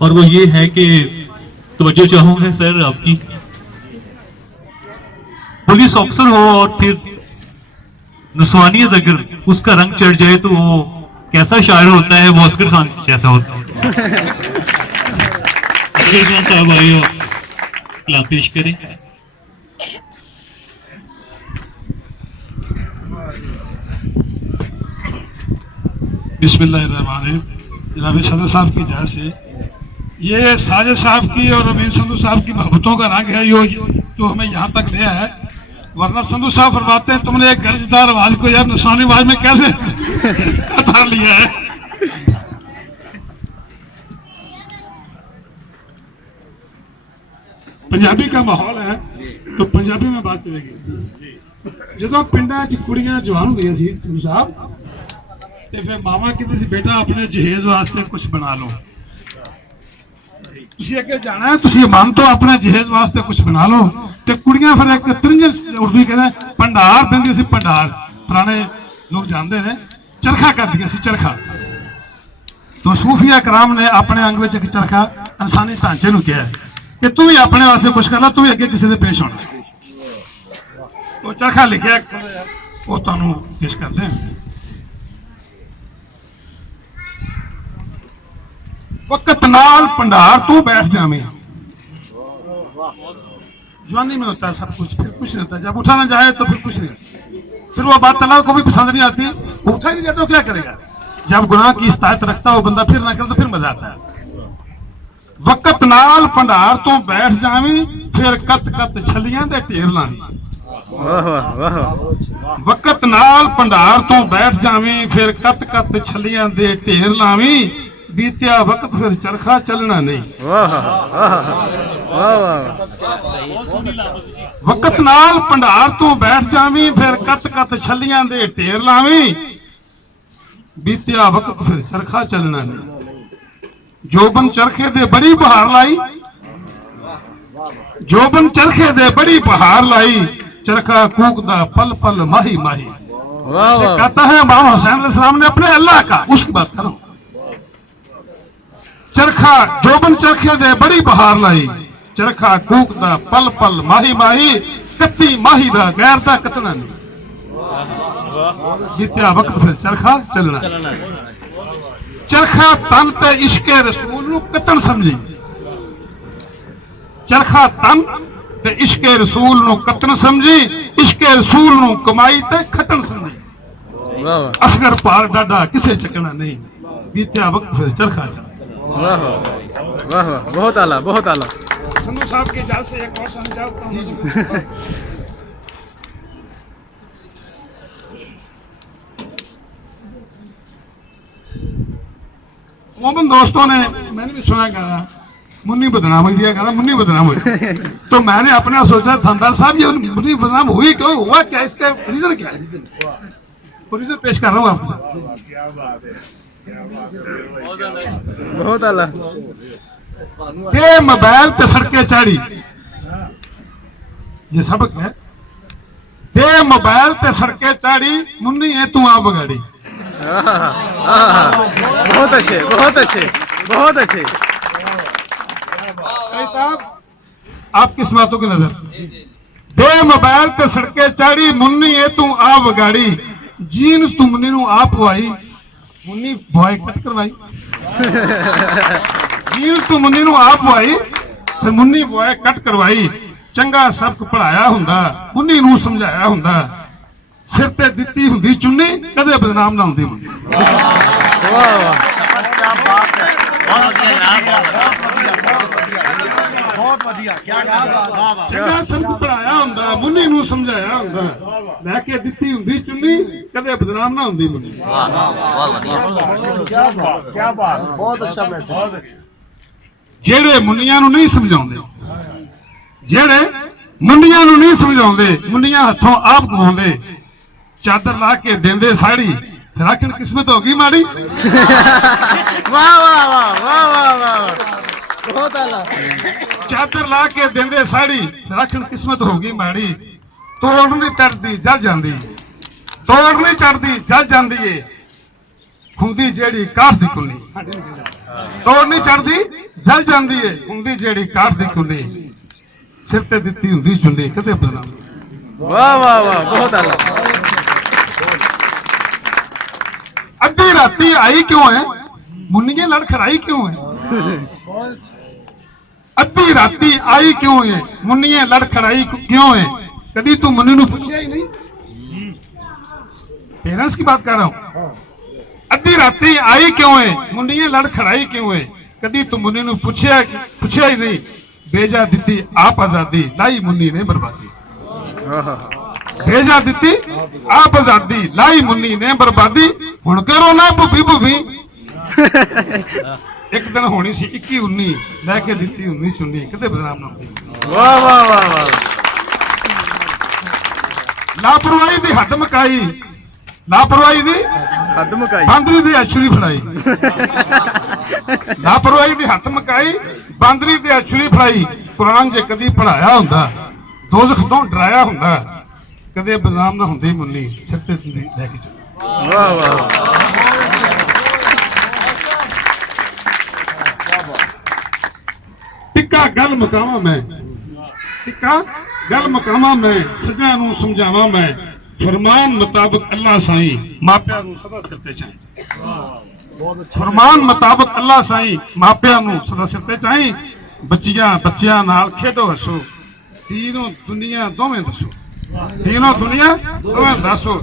और वो ये है कि तवज्जो चाहूंगा सर आपकी, पुलिस ऑफिसर हो और फिर नस्वानियत अगर उसका रंग चढ़ जाए तो वो कैसा शायर होता है, वो असगर खान जैसा होता है। असगर खान साहब आइए कलाम पेश करें। बिस्मिल्लाहिर्रहमानिर्रहीम। जनाब सदर साहब की जान से ये साजिद साहब की और अमीन संधू साहब की मोहब्बतों का रंग है जो हमें यहाँ तक ले है। वरना संधू साहब फरमाते हैं तुमने एक गर्जदार आवाज को यार नस्वानी आवाज में कैसे उतार लिया है। पंजाबी का माहौल है तो पंजाबी में बात चलेगी। जो पिंडा च कुड़ियां जवान हुई सी संधू साहब ਤੇ ਫਿਰ ਮਾਵਾ ਕਹਿੰਦੇ ਸੀ ਬੇਟਾ ਆਪਣੇ ਜਹੇਜ਼ ਵਾਸਤੇ ਕੁਝ ਬਣਾ ਲਓ, ਤੁਸੀਂ ਅੱਗੇ ਜਾਣਾ ਹੈ, ਤੁਸੀਂ ਮਨ ਤੋਂ ਆਪਣੇ ਜਹੇਜ਼ ਵਾਸਤੇ ਕੁਝ ਬਣਾ ਲਓ। ਤੇ ਕੁੜੀਆਂ ਫਿਰ ਇੱਕ ਤ੍ਰਿੰਜਣ ਉਰਦੂ ਕਹਿੰਦੇ ਭੰਡਾਰ ਦਿੰਦੇ ਸੀ, ਭੰਡਾਰ ਪੁਰਾਣੇ ਲੋਕ ਜਾਣਦੇ ਨੇ, ਚਰਖਾ ਕਰਦੀਆਂ ਸੀ ਚਰਖਾ। तो सूफिया कराम ने अपने अंग में एक चरखा इंसानी ढांचे ਨੂੰ ਕਿਹਾ कि तू भी अपने वास्ते कुछ कर ला, तू भी अगे किसी से पेश होना। तो चरखा लिखा वो तुहानू पेश करते हैं। वक्त नाल भंडार तू बैठ जावे, जवानी में होता है सब कुछ, फिर कुछ नहीं होता। जब उठा ना जाए तो फिर कुछ नहीं, फिर वो बात अल्लाह को भी पसंद नहीं आती। उठा ही नहीं जाता तो क्या करेगा। जब गुनाह की इस्तायत रखता हो बंदा, फिर ना करे तो फिर मजा आता है। वक्त नाल भंडार तो बैठ जावी, फिर कत कत छलियां दे ढेर लावी। वक्त नाल भंडार तो बैठ जावी, फिर कत कत छलियां दे ढेर लावी। बीतिया वक्त फिर चरखा चलना नहीं। वक्त नाल भंडार तो बैठ जावी, फिर कत कत छलियां दे ढेर लावी। बीतिया वक्त फिर चरखा चलना नहीं। जोबन चरखे दे बड़ी बहार लाई, जोबन चरखे दे बड़ी बहार लाई। चरखा कूकदा पल पल माही माही। कहता है इमाम हुसैन अलैहिस्सलाम ने अपने अल्लाह का, उसकी बात करो। चरखा जोबन चरखे दे बड़ी बहार लाई। चरखा कूकदा पल पल माही माही। कत्ती माही दा गैर दा कतना नहीं। जीत्या वक्त फिर चरखा चलना। चरखा तन ते इश्के रसूल नू कतन समझी। चरखा तन ते इश्के रसूल नू कतन समझी। इश्के रसूल नू कमाई ते खटन समझी। असगर पार डाडा किसे चकना नहीं। बीत्या वक्त फिर चरखा चलना। वाह वाह वाह, बहुत आला, बहुत आला। संधू साहब की इजाजत से एक और सुनाना चाहता हूं। मोमन दोस्तों ने, मैंने भी सुना गाना मुन्नी बदनाम हुई दिया, गाना मुन्नी बदनाम हुई। तो मैंने अपना सोचा थानदार साहब ये मुन्नी बदनाम हुई क्यों, हुआ क्या, इसका रीजन क्या है। रीजन पेश कर रहा हूँ आपको। बहुत आला। ये मोबाइल पे सड़के चाड़ी, ये सबक है। ये मोबाइल पे सड़के चाड़ी, मुन्नी है तू आ बगाड़ी। बहुत अच्छे, बहुत अच्छे, बहुत अच्छे। साहब आप किस बातों की नजर। दे मोबाइल पे सड़के चाड़ी, मुन्नी है तू आ बगाड़ी। जीन्स तू मुन्नी नू आप पवाई, मुन्नी बॉय कट करवाई। जीन्स तू मुन्नी नू आप पवाई, फिर मुन्नी बॉय कट करवाई। चंगा सबक पढ़ाया हुंदा, मुन्नी नू समझाया हुंदा। सिर ते दित्ती हुंदी चुन्नी, कदे बदनाम ना हुंदी मुन्नी। चंगा सबक पढ़ाया हुंदा, मुन्नी नू समझाया हुंदा। लैके दित्ती हुंदी चुन्नी, कदे बदनाम ना हुंदी मुन्नी। क्या बात, बहुत अच्छा मैसेज। जेड़े मुन्नियां नू नहीं समझाउंदे, जेड़े मुन्नियां नू नहीं समझाउंदे, मुन्नियां हथों आप गवाउंदे। चादर ला के देंदे साड़ी, फिर आखिर किस्मत होगी माड़ी। वाह वाह वाह वाह वाह वाह, बहुत आला। चादर ला के देंदे साड़ी, फिर आखिर किस्मत होगी माड़ी। तोड़ नहीं चढ़दी जल जांदी, तोड़ नहीं चढ़दी जल जांदी है। खुंदी जेड़ी काठ दी कुन्नी। ਤੋੜ ਨਹੀਂ ਚੜਦੀ ਜਲ ਜਾਂਦੀ ਏ ਹੁੰਦੀ ਜਿਹੜੀ ਕਾਠ ਦੀ ਕੁੰਡੀ ਸਿਰ ਤੇ ਦਿੱਤੀ ਹੁੰਦੀ ਚੁੰਨੀ ਕਦੇ ਬਦਨਾਮ वाह वाह वाह बहुत आला ਅੱਧੀ ਰਾਤੀ ਆਈ ਕਿਉਂ ਹੈ ਮੁੰਨੀਏ ਲੜਖੜਾਈ ਕਿਉਂ ਹੈ ਅੱਧੀ ਰਾਤੀ आई क्यों है मुन्निए लड़खड़ाई क्यों है कभी तू मुन्नी ਨੂੰ ਪੁੱਛਿਆ ਹੀ ਨਹੀਂ पेरेंट्स की बात कर रहा हूं अद्धी राती आई क्यों है मुन्निए लड़खड़ाई क्यों है कभी तू मुन्नी ਨੂੰ ਪੁੱਛਿਆ ਹੀ ਨਹੀਂ भेजा ਦਿੱਤੀ आप आजादी लाई मुन्नी ने बर्बादी भेजा ਦਿੱਤੀ आप आजादी लाई मुन्नी ने बर्बादी ਹੁਣ ਕਰੋ ਨਾ ਭੁੱਬੀ ਭੁੱਬੀ एक दिन होनी सी 21-19 लैके दी 19-19 कदे बदनाम ना होती वाह वाह वाह वाह लापरवाही दी हद मकाई लापरवाही दी हद मुकाई बांदरी दी अछुरी फड़ाई लापरवाही दी हद मकाई बांदरी दी अछुरी फड़ाई कुरान जे कदी पढ़ाया हुंदा दोज़ख तो डराया हुंदा कदे बदनाम ना हुंदी मुन्नी सिर ते लैके चल वाह वाह टिक्का गल मुकावा मैं टिक्का गल मुकावा मैं सजा नूं समझावा मैं फरमान मुताबिक अल्लाह साईं मापिया नूं सदा सिर ते चाहीं फरमान मुताबिक अल्लाह साईं मापिया नूं सदा सिर ते चाहीं बच्चियां नाल खेडो हसो तीनों दुनिया दोवें दसो तीनों दुनिया दोवें दसो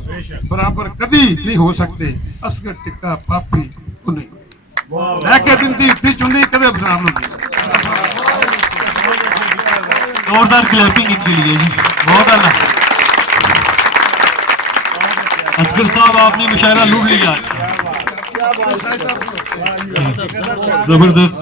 बराबर कदी नहीं हो सकते असगर टिक्का पापी कुनी लैके दिंदी इत्ती चुंडी कदे बदनाम नहीं जोरदार क्लैपिंग इनके लिए जी, बहुत आला। असगर साहब आपने मुशायरा लूट लिया, जबरदस्त।